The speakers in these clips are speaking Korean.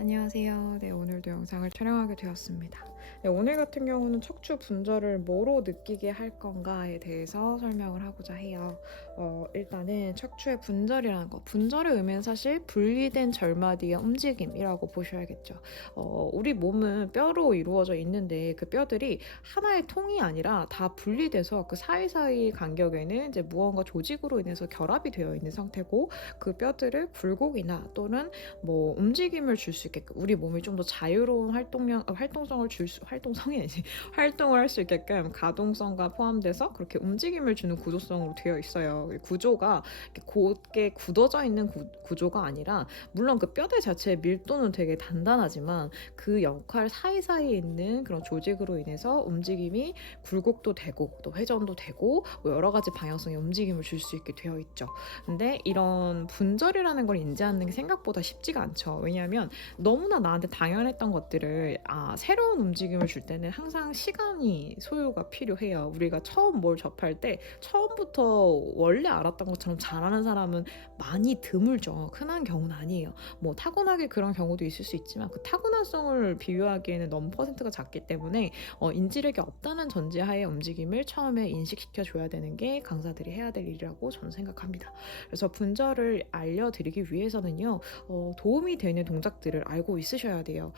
안녕하세요. 네, 오늘도 영상을 촬영하게 되었습니다. 네, 오늘 같은 경우는 척추 분절을 뭐로 느끼게 할 건가에 대해서 설명을 하고자 해요. 일단은 척추의 분절이라는 거, 분절의 의미는 사실 분리된 절마디의 움직임이라고 보셔야겠죠. 우리 몸은 뼈로 이루어져 있는데 그 뼈들이 하나의 통이 아니라 다 분리돼서 그 사이사이 간격에는 이제 무언가 조직으로 인해서 결합이 되어 있는 상태고, 그 뼈들을 굴곡이나 또는 뭐 움직임을 줄 수 있게끔, 우리 몸이 좀 더 자유로운 활동성을 활동성이 아니지 활동을 할 수 있게끔 가동성과 포함돼서 그렇게 움직임을 주는 구조성으로 되어 있어요. 이 구조가 이렇게 곧게 굳어져 있는 구조가 아니라, 물론 그 뼈대 자체의 밀도는 되게 단단하지만 그 역할 사이사이에 있는 그런 조직으로 인해서 움직임이 굴곡도 되고 또 회전도 되고 뭐 여러 가지 방향성의 움직임을 줄 수 있게 되어 있죠. 근데 이런 분절이라는 걸 인지하는 게 생각보다 쉽지가 않죠. 왜냐하면 너무나 나한테 당연했던 것들을 새로운 움직임을 줄 때는 항상 시간이 소요가 필요해요. 우리가 처음 뭘 접할 때 처음부터 원래 알았던 것처럼 잘하는 사람은 많이 드물죠. 흔한 경우는 아니에요. 뭐 타고나게 그런 경우도 있을 수 있지만 그 타고난성을 비교하기에는 너무 퍼센트가 작기 때문에 인지력이 없다는 전제하에 움직임을 처음에 인식시켜 줘야 되는 게 강사들이 해야 될 일이라고 저는 생각합니다. 그래서 분절을 알려드리기 위해서는요, 도움이 되는 동작들을 알고 있으셔야 돼요.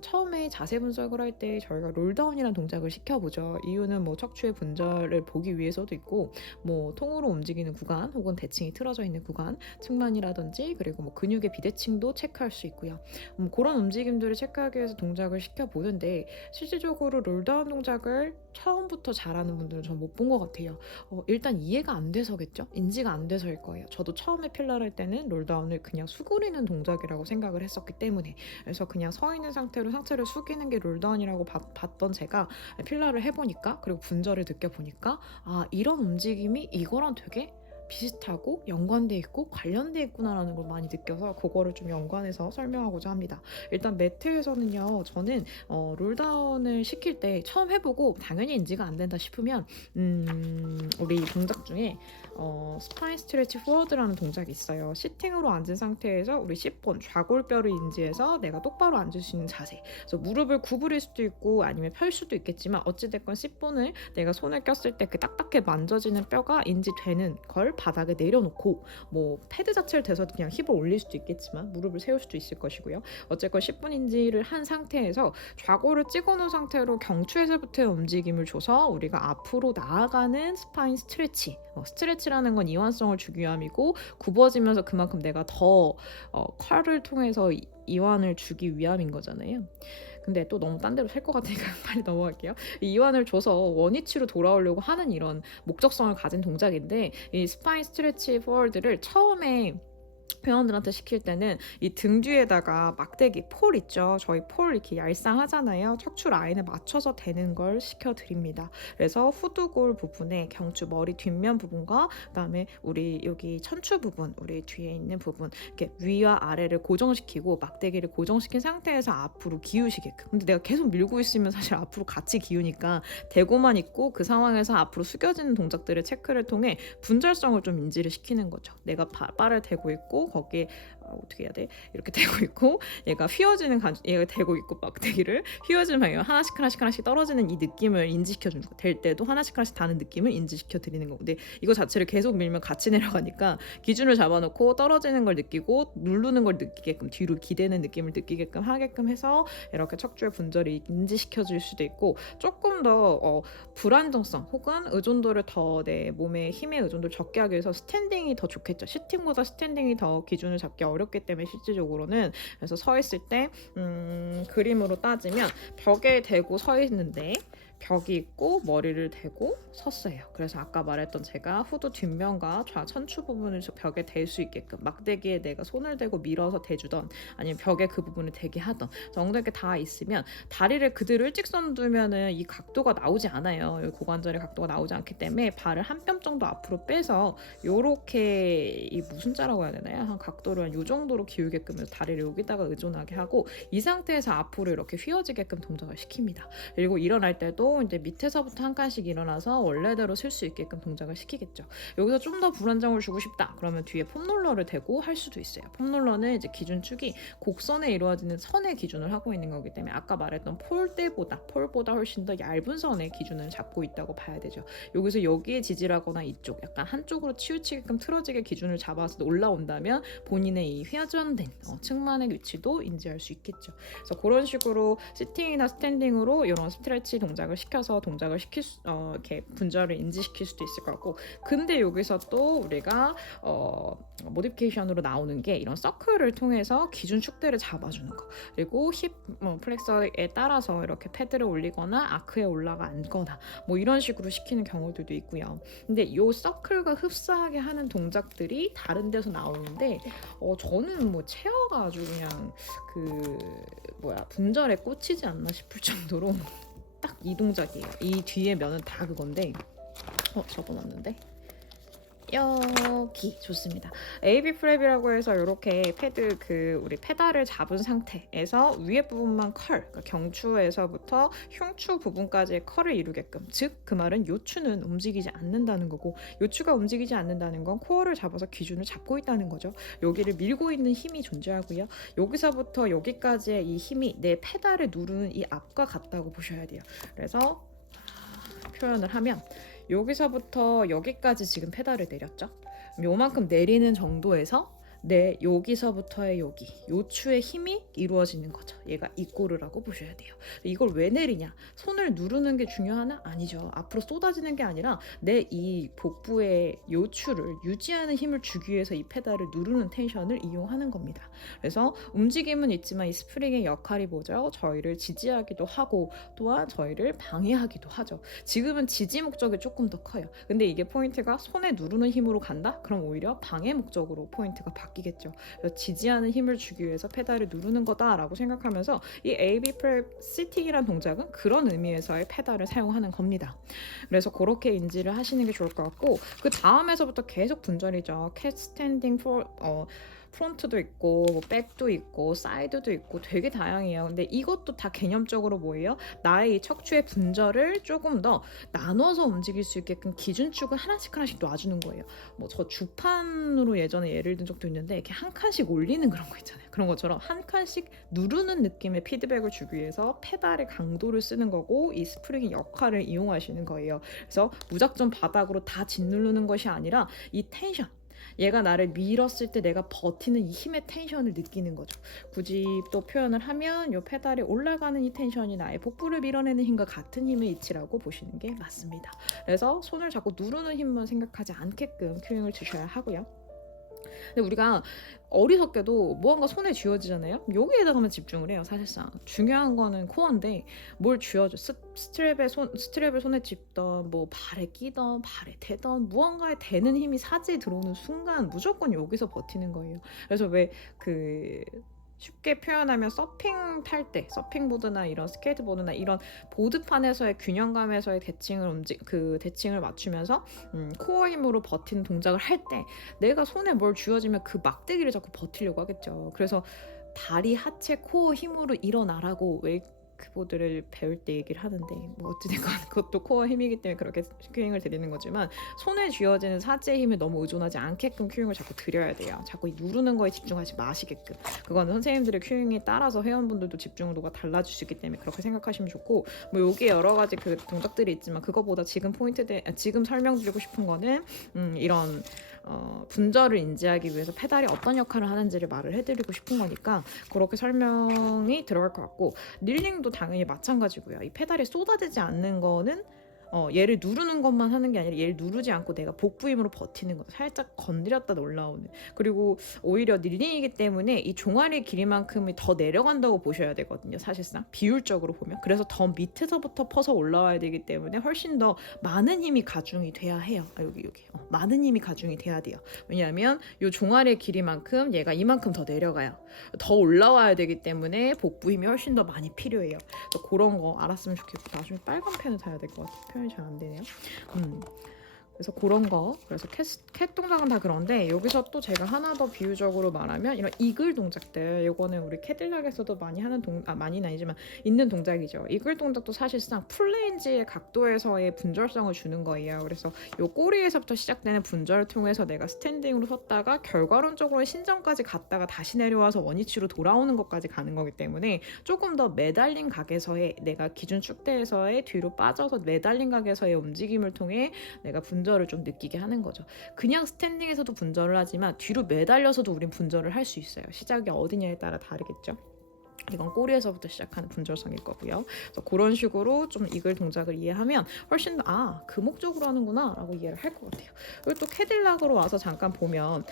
처음에 자세 분석을 할 때 저희가 롤다운이라는 동작을 시켜보죠. 이유는 뭐 척추의 분절을 보기 위해서도 있고, 뭐 통으로 움직이는 구간 혹은 대칭이 틀어져 있는 구간, 측만이라든지 그리고 뭐 근육의 비대칭도 체크할 수 있고요. 그런 움직임들을 체크하기 위해서 동작을 시켜보는데, 실질적으로 롤다운 동작을 처음부터 잘하는 분들은 전 못 본 것 같아요. 일단 이해가 안 돼서겠죠? 인지가 안 돼서일 거예요. 저도 처음에 필라를 할 때는 롤다운을 그냥 수그리는 동작이라고 생각을 했었기 때문에, 그래서 그냥 서 있는 상태로 상체를 숙이는 게 롤다운이라고 봤던 제가 필라를 해보니까, 그리고 분절을 느껴보니까, 이런 움직임이 이거랑 되게 비슷하고 연관돼 있고 관련돼 있구나라는 걸 많이 느껴서 그거를 좀 연관해서 설명하고자 합니다. 일단 매트에서는요, 저는 롤다운을 시킬 때 처음 해보고 당연히 인지가 안 된다 싶으면 우리 동작 중에 스파인 스트레치 포워드라는 동작이 있어요. 시팅으로 앉은 상태에서 우리 C본 좌골뼈를 인지해서 내가 똑바로 앉을 수 있는 자세, 그래서 무릎을 구부릴 수도 있고 아니면 펼 수도 있겠지만, 어찌됐건 C본을 내가 손을 꼈을 때 그 딱딱하게 만져지는 뼈가 인지되는 걸 바닥에 내려놓고, 뭐 패드 자체를 대서 그냥 힙을 올릴 수도 있겠지만 무릎을 세울 수도 있을 것이고요. 어쨌건 10분 인지를 한 상태에서 좌골을 찍어놓은 상태로 경추에서부터의 움직임을 줘서 우리가 앞으로 나아가는 스파인 스트레치. 스트레치라는 건 이완성을 주기 위함이고, 굽어지면서 그만큼 내가 더 컬을 통해서 이완을 주기 위함인 거잖아요. 근데 또 너무 딴 데로 셀 것 같으니까 빨리 넘어갈게요. 이완을 줘서 원위치로 돌아오려고 하는 이런 목적성을 가진 동작인데, 이 스파인 스트레치 포워드를 처음에 회원들한테 시킬 때는 이 등 뒤에다가 막대기 폴 있죠. 저희 폴 이렇게 얄쌍하잖아요. 척추 라인에 맞춰서 대는 걸 시켜드립니다. 그래서 후두골 부분에 경추 머리 뒷면 부분과 그다음에 우리 여기 천추 부분, 우리 뒤에 있는 부분, 이렇게 위와 아래를 고정시키고 막대기를 고정시킨 상태에서 앞으로 기우시게끔. 근데 내가 계속 밀고 있으면 사실 앞으로 같이 기우니까 대고만 있고 그 상황에서 앞으로 숙여지는 동작들의 체크를 통해 분절성을 좀 인지를 시키는 거죠. 내가 발을 대고 있고 거기에 어떻게 해야 돼? 이렇게 대고 있고, 얘가 휘어지는 얘가 대고 있고 막대기를 휘어지는 방향 하나씩 떨어지는 이 느낌을 인지시켜 주는 거. 될 때도 하나씩 닿는 느낌을 인지시켜 드리는 거. 근데 이거 자체를 계속 밀면 같이 내려가니까 기준을 잡아놓고 떨어지는 걸 느끼고 누르는 걸 느끼게끔, 뒤로 기대는 느낌을 느끼게끔 하게끔 해서 이렇게 척추의 분절이 인지시켜 줄 수도 있고, 조금 더 불안정성 혹은 의존도를 더 내 몸의 힘의 의존도를 적게 하기 위해서 스탠딩이 더 좋겠죠. 시팅보다 스탠딩이 더 기준을 잡기 어렵기 때문에 실질적으로는. 그래서 서 있을 때 그림으로 따지면 벽에 대고 서 있는데 벽이 있고 머리를 대고 섰어요. 그래서 아까 말했던 제가 후두 뒷면과 천추 부분을 벽에 댈 수 있게끔 막대기에 내가 손을 대고 밀어서 대주던, 아니면 벽에 그 부분을 대게 하던, 엉덩이에 다 있으면 다리를 그대로 일직선 두면은 이 각도가 나오지 않아요. 고관절의 각도가 나오지 않기 때문에 발을 한 뼘 정도 앞으로 빼서 요렇게, 이 무슨 자라고 해야 되나요? 한 각도를 한 요 정도로 기울게끔 해서 다리를 여기다가 의존하게 하고, 이 상태에서 앞으로 이렇게 휘어지게끔 동작을 시킵니다. 그리고 일어날 때도 칸도 이제 밑에서부터 한 칸씩 일어나서 원래대로 쓸 수 있게끔 동작을 시키겠죠. 여기서 좀 더 불안정을 주고 싶다. 그러면 뒤에 폼롤러를 대고 할 수도 있어요. 폼롤러는 이제 기준축이 곡선에 이루어지는 선의 기준을 하고 있는 거기 때문에 아까 말했던 폴보다 훨씬 더 얇은 선의 기준을 잡고 있다고 봐야 되죠. 여기서 여기에 지지라거나 이쪽 약간 한쪽으로 치우치게끔 틀어지게 기준을 잡아서 올라온다면 본인의 이 회전된 측만의 위치도 인지할 수 있겠죠. 그래서 그런 식으로 시팅이나 스탠딩으로 이런 스트레치 동작을 시켜서 이렇게 분절을 인지시킬 수도 있을 것 같고, 근데 여기서 또 우리가 모디피케이션으로 나오는 게 이런 서클을 통해서 기준 축대를 잡아주는 거, 그리고 힙 플렉서에 따라서 이렇게 패드를 올리거나 아크에 올라가 앉거나 뭐 이런 식으로 시키는 경우들도 있고요. 근데 이 서클과 흡사하게 하는 동작들이 다른 데서 나오는데 저는 뭐 체어가 아주 그냥 분절에 꽂히지 않나 싶을 정도로 딱 이 동작이에요. 이 뒤에 면은 다 그건데 접어놨는데 여기 좋습니다. AB 프랩이라고 해서 이렇게 우리 페달을 잡은 상태에서 위에 부분만 그러니까 경추에서부터 흉추 부분까지의 컬을 이루게끔, 즉 그 말은 요추는 움직이지 않는다는 거고, 요추가 움직이지 않는다는 건 코어를 잡아서 기준을 잡고 있다는 거죠. 여기를 밀고 있는 힘이 존재하고요. 여기서부터 여기까지의 이 힘이 내 페달을 누르는 이 압과 같다고 보셔야 돼요. 그래서 표현을 하면 여기서부터 여기까지 지금 페달을 내렸죠. 요만큼 내리는 정도에서 여기서부터의 요추의 힘이 이루어지는 거죠. 얘가 이꼬르라고 보셔야 돼요. 이걸 왜 내리냐? 손을 누르는 게 중요하나? 아니죠. 앞으로 쏟아지는 게 아니라 내 이 복부의 요추를 유지하는 힘을 주기 위해서 이 페달을 누르는 텐션을 이용하는 겁니다. 그래서 움직임은 있지만 이 스프링의 역할이 뭐죠? 저희를 지지하기도 하고 또한 저희를 방해하기도 하죠. 지금은 지지 목적이 조금 더 커요. 근데 이게 포인트가 손에 누르는 힘으로 간다? 그럼 오히려 방해 목적으로 포인트가 바뀌겠죠. 그래서 지지하는 힘을 주기 위해서 페달을 누르는 거다라고 생각하면서 이 AB 프랩 시팅이란 동작은 그런 의미에서의 페달을 사용하는 겁니다. 그래서 그렇게 인지를 하시는 게 좋을 것 같고, 그 다음에서부터 계속 분절이죠. 캣 스탠딩 프론트도 있고 백도 있고 사이드도 있고 되게 다양해요. 근데 이것도 다 개념적으로 뭐예요? 나의 이 척추의 분절을 조금 더 나눠서 움직일 수 있게끔 기준축을 하나씩 놔주는 거예요. 뭐 저 주판으로 예전에 예를 든 적도 있는데 이렇게 한 칸씩 올리는 그런 거 있잖아요. 그런 것처럼 한 칸씩 누르는 느낌의 피드백을 주기 위해서 페달의 강도를 쓰는 거고, 이 스프링의 역할을 이용하시는 거예요. 그래서 무작정 바닥으로 다 짓누르는 것이 아니라 이 텐션, 얘가 나를 밀었을 때 내가 버티는 이 힘의 텐션을 느끼는 거죠. 굳이 또 표현을 하면 이 페달이 올라가는 이 텐션이 나의 복부를 밀어내는 힘과 같은 힘의 이치라고 보시는 게 맞습니다. 그래서 손을 자꾸 누르는 힘만 생각하지 않게끔 큐잉을 주셔야 하고요. 근데 우리가 어리석게도 무언가 손에 쥐어지잖아요. 여기에다가만 집중을 해요. 사실상 중요한 거는 코어인데 뭘 쥐어줘, 스트랩에 손에 짚던 뭐 발에 끼던 발에 대던 무언가에 대는 힘이 사지에 들어오는 순간 무조건 여기서 버티는 거예요. 그래서 왜 쉽게 표현하면 서핑 탈 때, 서핑보드나 이런 스케이트보드나 이런 보드판에서의 균형감에서의 대칭을 맞추면서 코어 힘으로 버티는 동작을 할 때 내가 손에 뭘 쥐어지면 그 막대기를 자꾸 버티려고 하겠죠. 그래서 다리, 하체, 코어 힘으로 일어나라고 웨이크보드를 배울 때 얘기를 하는데, 뭐 어찌됐건 그것도 코어 힘이기 때문에 그렇게 큐잉을 드리는 거지만, 손에 쥐어지는 사지의 힘에 너무 의존하지 않게끔 큐잉을 자꾸 드려야 돼요. 자꾸 누르는 거에 집중하지 마시게끔. 그거는 선생님들의 큐잉에 따라서 회원분들도 집중도가 달라질 수 있기 때문에 그렇게 생각하시면 좋고, 뭐 여기에 여러 가지 그 동작들이 있지만 그거보다 지금 지금 설명드리고 싶은 거는 이런 분절을 인지하기 위해서 페달이 어떤 역할을 하는지를 말을 해드리고 싶은 거니까 그렇게 설명이 들어갈 것 같고, 닐링도 당연히 마찬가지고요. 이 페달이 쏟아지지 않는 거는 얘를 누르는 것만 하는 게 아니라 얘를 누르지 않고 내가 복부 힘으로 버티는 거, 살짝 건드렸다 올라오는, 그리고 오히려 닐링이기 때문에 이 종아리 길이만큼이 더 내려간다고 보셔야 되거든요. 사실상 비율적으로 보면. 그래서 더 밑에서부터 퍼서 올라와야 되기 때문에 훨씬 더 많은 힘이 가중이 돼야 해요. 여기 많은 힘이 가중이 돼야 돼요. 왜냐하면 이 종아리의 길이만큼 얘가 이만큼 더 내려가요. 더 올라와야 되기 때문에 복부 힘이 훨씬 더 많이 필요해요. 그래서 그런 거 알았으면 좋겠고, 나중에 빨간 펜을 사야 될 것 같아요. 표현이 잘 안 되네요. 그래서 그런 거, 그래서 캣 동작은 다 그런데 여기서 또 제가 하나 더 비유적으로 말하면 이런 이글 동작들, 요거는 우리 캐딜락에서도 많이 하는 많이는 아니지만 있는 동작이죠. 이글 동작도 사실상 풀레인지의 각도에서의 분절성을 주는 거예요. 그래서 요 꼬리에서부터 시작되는 분절을 통해서 내가 스탠딩으로 섰다가 결과론적으로 신전까지 갔다가 다시 내려와서 원위치로 돌아오는 것까지 가는 거기 때문에 조금 더 매달린 각에서의, 내가 기준 축대에서의 뒤로 빠져서 매달린 각에서의 움직임을 통해 내가 분절을 좀 느끼게 하는 거죠. 그냥 스탠딩에서도 분절을 하지만 뒤로 매달려서도 우린 분절을 할 수 있어요. 시작이 어디냐에 따라 다르겠죠. 이건 꼬리에서부터 시작하는 분절성일 거고요. 그래서 그런 식으로 좀 이글 동작을 이해하면 훨씬 더 그 목적으로 하는구나 라고 이해를 할 것 같아요. 그리고 또 캐딜락으로 와서 잠깐 보면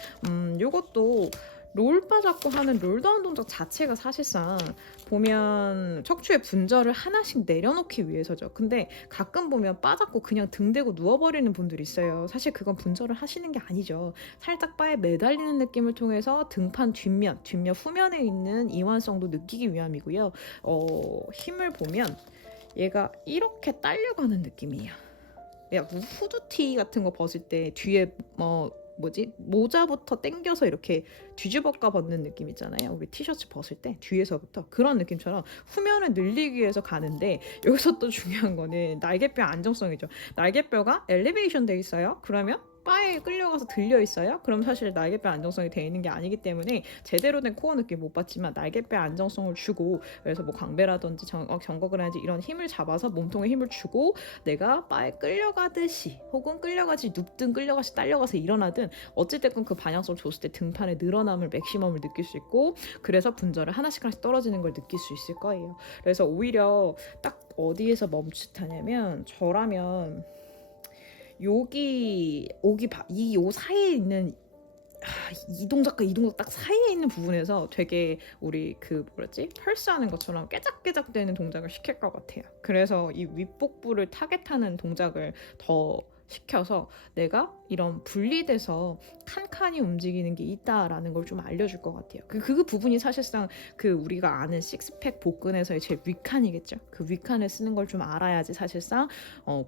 요것도 롤바 잡고 하는 롤다운 동작 자체가 사실상 보면 척추의 분절을 하나씩 내려놓기 위해서죠. 근데 가끔 보면 바 잡고 그냥 등 대고 누워버리는 분들이 있어요. 사실 그건 분절을 하시는 게 아니죠. 살짝 바에 매달리는 느낌을 통해서 등판 뒷면 후면에 있는 이완성도 느끼기 위함이고요. 힘을 보면 얘가 이렇게 딸려가는 느낌이에요. 후드티 같은 거 벗을 때 뒤에 모자부터 당겨서 이렇게 뒤집어까 벗는 느낌 있잖아요. 우리 티셔츠 벗을 때 뒤에서부터 그런 느낌처럼 후면을 늘리기 위해서 가는데, 여기서 또 중요한 거는 날개뼈 안정성이죠. 날개뼈가 엘리베이션 돼 있어요. 그러면 바에 끌려가서 들려 있어요. 그럼 사실 날개뼈 안정성이 돼 있는 게 아니기 때문에 제대로 된 코어 느낌 못 받지만 날개뼈 안정성을 주고, 그래서 뭐 광배라든지 정곡을 하든지 이런 힘을 잡아서 몸통에 힘을 주고 내가 바에 끌려가듯이 혹은 끌려가지 눕든 끌려가시 딸려가서 일어나든 어찌됐건 그 방향성을 줬을 때 등판의 늘어남을 맥시멈을 느낄 수 있고, 그래서 분절을 하나씩 떨어지는 걸 느낄 수 있을 거예요. 그래서 오히려 딱 어디에서 멈칫하냐면, 저라면 여기 요 사이에 있는 이 동작과 이 동작 딱 사이에 있는 부분에서 되게 우리 펄스하는 것처럼 깨작깨작 되는 동작을 시킬 것 같아요. 그래서 이 윗복부를 타겟하는 동작을 더 시켜서 내가 이런 분리돼서 칸칸이 움직이는 게 있다라는 걸 좀 알려줄 것 같아요. 그 부분이 사실상 우리가 아는 식스팩 복근에서의 제일 윗칸이겠죠. 그 윗칸을 쓰는 걸 좀 알아야지 사실상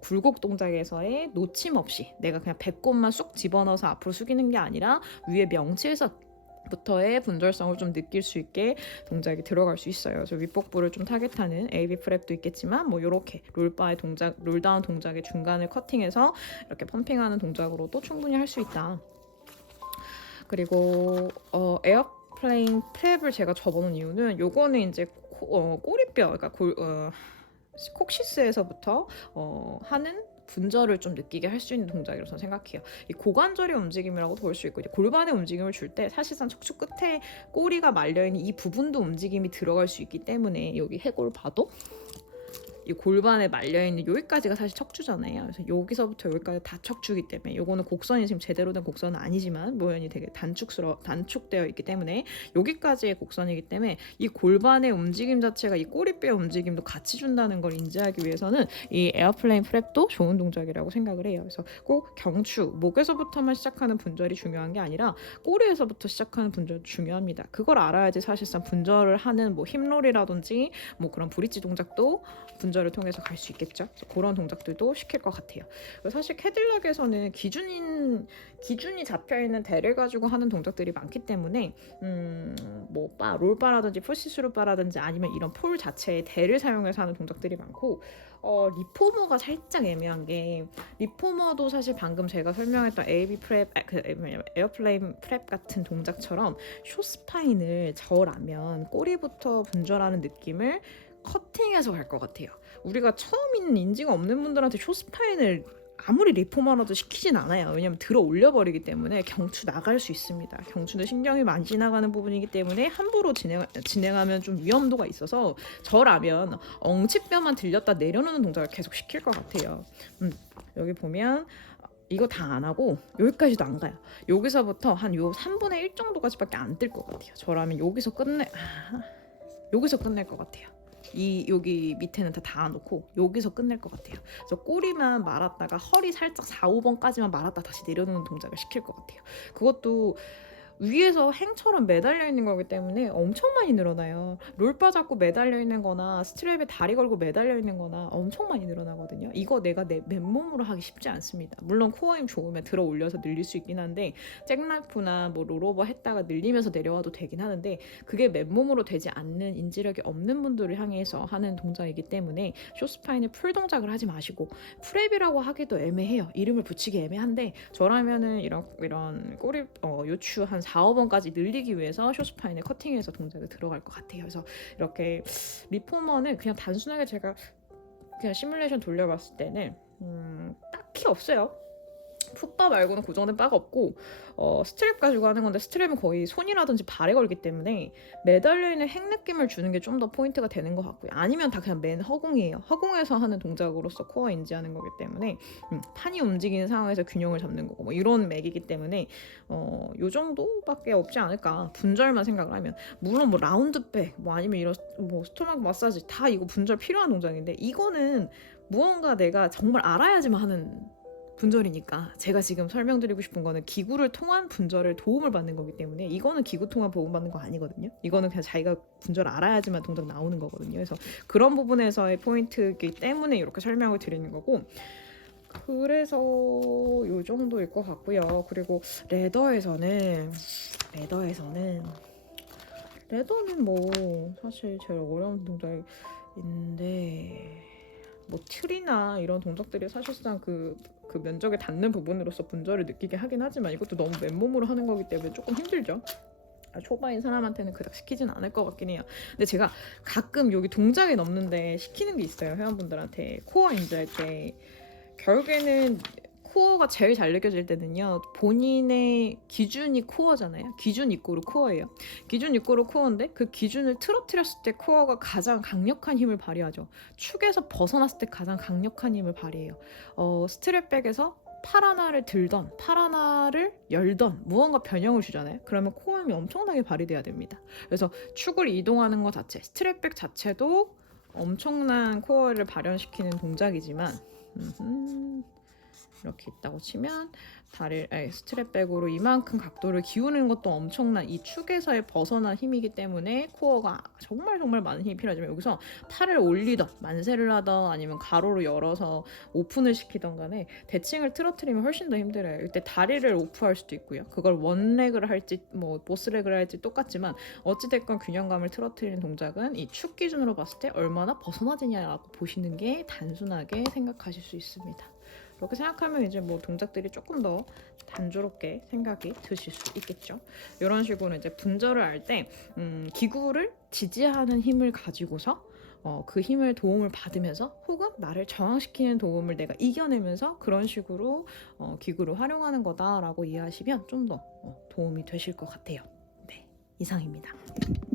굴곡 동작에서의 놓침 없이 내가 그냥 배꼽만 쑥 집어넣어서 앞으로 숙이는 게 아니라 위에 명치에서 부터의 분절성을 좀 느낄 수 있게 동작이 들어갈 수 있어요. 그래서 윗복부를 좀 타겟하는 AB 프랩도 있겠지만 이렇게 롤바의 동작, 롤다운 동작의 중간을 커팅해서 이렇게 펌핑하는 동작으로도 충분히 할 수 있다. 그리고 에어플레인 프랩을 제가 접어놓은 이유는 요거는 이제 꼬리뼈, 그러니까 콕시스에서부터 하는 분절을 좀 느끼게 할 수 있는 동작이라고 저는 생각해요. 이 고관절의 움직임이라고도 볼 수 있고, 이제 골반의 움직임을 줄 때 사실상 척추 끝에 꼬리가 말려있는 이 부분도 움직임이 들어갈 수 있기 때문에, 여기 해골 봐도 이 골반에 말려있는 여기까지가 사실 척추잖아요. 그래서 여기서부터 여기까지 다 척추이기 때문에, 요거는 곡선이 지금 제대로 된 곡선은 아니지만 모양이 되게 단축되어 있기 때문에 여기까지의 곡선이기 때문에 이 골반의 움직임 자체가 이 꼬리뼈 움직임도 같이 준다는 걸 인지하기 위해서는 이 에어플레인 프랩도 좋은 동작이라고 생각을 해요. 그래서 꼭 경추, 목에서부터만 시작하는 분절이 중요한 게 아니라 꼬리에서부터 시작하는 분절도 중요합니다. 그걸 알아야지 사실상 분절을 하는 힙롤이라든지 그런 브릿지 동작도 분절을 통해서 갈 수 있겠죠. 그런 동작들도 시킬 것 같아요. 사실 캐딜락에서는 기준이 잡혀있는 대를 가지고 하는 동작들이 많기 때문에 롤바라든지 푸시스루바라든지 아니면 이런 폴 자체의 대를 사용해서 하는 동작들이 많고, 리포머가 살짝 애매한 게, 리포머도 사실 방금 제가 설명했던 AB 프랩, 에어플레인 프랩 같은 동작처럼 숏스파인을 저라면 꼬리부터 분절하는 느낌을 커팅해서 갈 것 같아요. 우리가 처음 있는 인지가 없는 분들한테 숏스파인을 아무리 리포머라도 시키진 않아요. 왜냐면 들어 올려버리기 때문에 경추 나갈 수 있습니다. 경추는 신경이 많이 지나가는 부분이기 때문에 함부로 진행하면 좀 위험도가 있어서, 저라면 엉치뼈만 들렸다 내려놓는 동작을 계속 시킬 것 같아요. 여기 보면 이거 다 안 하고 여기까지도 안 가요. 여기서부터 한 요 3분의 1 정도까지밖에 안 뜰 것 같아요. 저라면 여기서 끝낼 것 같아요. 여기 밑에는 다 닿아놓고 여기서 끝낼 것 같아요. 그래서 꼬리만 말았다가 허리 살짝 4, 5번까지만 말았다 다시 내려놓는 동작을 시킬 것 같아요. 그것도 위에서 행처럼 매달려 있는 거기 때문에 엄청 많이 늘어나요. 롤바 잡고 매달려 있는 거나 스트랩에 다리 걸고 매달려 있는 거나 엄청 많이 늘어나거든요. 이거 내가 내 맨몸으로 하기 쉽지 않습니다. 물론 코어 힘 좋으면 들어 올려서 늘릴 수 있긴 한데 잭라이프나 뭐 롤오버 했다가 늘리면서 내려와도 되긴 하는데 그게 맨몸으로 되지 않는 인지력이 없는 분들을 향해서 하는 동작이기 때문에 쇼스파인의 풀 동작을 하지 마시고 프랩이라고 하기도 애매해요. 이름을 붙이기 애매한데 저라면은 이런 꼬리 요추 한 4, 5번까지 늘리기 위해서 쇼스파인의 커팅해서 동작에 들어갈 것 같아요. 그래서 이렇게 리포머는 그냥 단순하게 제가 그냥 시뮬레이션 돌려봤을 때는 딱히 없어요. 풋바 말고는 고정된 바가 없고 스트랩 가지고 하는 건데 스트랩은 거의 손이라든지 발에 걸기 때문에 매달려 있는 핵 느낌을 주는 게 좀 더 포인트가 되는 것 같고요. 아니면 다 그냥 맨 허공이에요. 허공에서 하는 동작으로서 코어 인지하는 거기 때문에 판이 움직이는 상황에서 균형을 잡는 거고 뭐 이런 맥이기 때문에 요 정도밖에 없지 않을까. 분절만 생각을 하면 물론 뭐 라운드백 뭐 아니면 이런 뭐 스토막 마사지 다 이거 분절 필요한 동작인데 이거는 무언가 내가 정말 알아야지만 하는 분절이니까 제가 지금 설명드리고 싶은 거는 기구를 통한 분절을 도움을 받는 거기 때문에 이거는 기구 통한 도움 받는 거 아니거든요. 이거는 그냥 자기가 분절을 알아야지만 동작 나오는 거거든요. 그래서 그런 부분에서의 포인트이기 때문에 이렇게 설명을 드리는 거고 그래서 요 정도일 것 같고요. 그리고 레더는 뭐 사실 제일 어려운 동작인데 뭐 틀이나 이런 동작들이 사실상 그 면적에 닿는 부분으로서 분절을 느끼게 하긴 하지만 이것도 너무 맨몸으로 하는 거기 때문에 조금 힘들죠. 초반인 사람한테는 그닥 시키진 않을 것 같긴 해요. 근데 제가 가끔 여기 동작에 넣는데 시키는 게 있어요. 회원분들한테 코어 인지할 때 결국에는 코어가 제일 잘 느껴질 때는요. 본인의 기준이 코어잖아요. 기준 이꼬르 코어예요. 기준 이꼬르 코어인데 그 기준을 틀어뜨렸을 때 코어가 가장 강력한 힘을 발휘하죠. 축에서 벗어났을 때 가장 강력한 힘을 발휘해요. 스트랩백에서 팔 하나를 들던 팔 하나를 열던 무언가 변형을 주잖아요. 그러면 코어 힘이 엄청나게 발휘돼야 됩니다. 그래서 축을 이동하는 것 자체, 스트랩백 자체도 엄청난 코어를 발현시키는 동작이지만 이렇게 있다고 치면 스트랩백으로 이만큼 각도를 기우는 것도 엄청난 이 축에서의 벗어난 힘이기 때문에 코어가 정말 많은 힘이 필요하지만 여기서 팔을 올리던 만세를 하던 아니면 가로로 열어서 오픈을 시키던 간에 대칭을 틀어뜨리면 훨씬 더 힘들어요. 이때 다리를 오프할 수도 있고요. 그걸 원레그를 할지 뭐 보스레그를 할지 똑같지만 어찌됐건 균형감을 틀어뜨리는 동작은 이 축 기준으로 봤을 때 얼마나 벗어나지냐라고 보시는 게 단순하게 생각하실 수 있습니다. 그렇게 생각하면 이제 뭐 동작들이 조금 더 단조롭게 생각이 드실 수 있겠죠. 이런 식으로 이제 분절을 할 때 기구를 지지하는 힘을 가지고서 그 힘을 도움을 받으면서 혹은 나를 저항시키는 도움을 내가 이겨내면서 그런 식으로 기구를 활용하는 거다라고 이해하시면 좀 더 도움이 되실 것 같아요. 네, 이상입니다.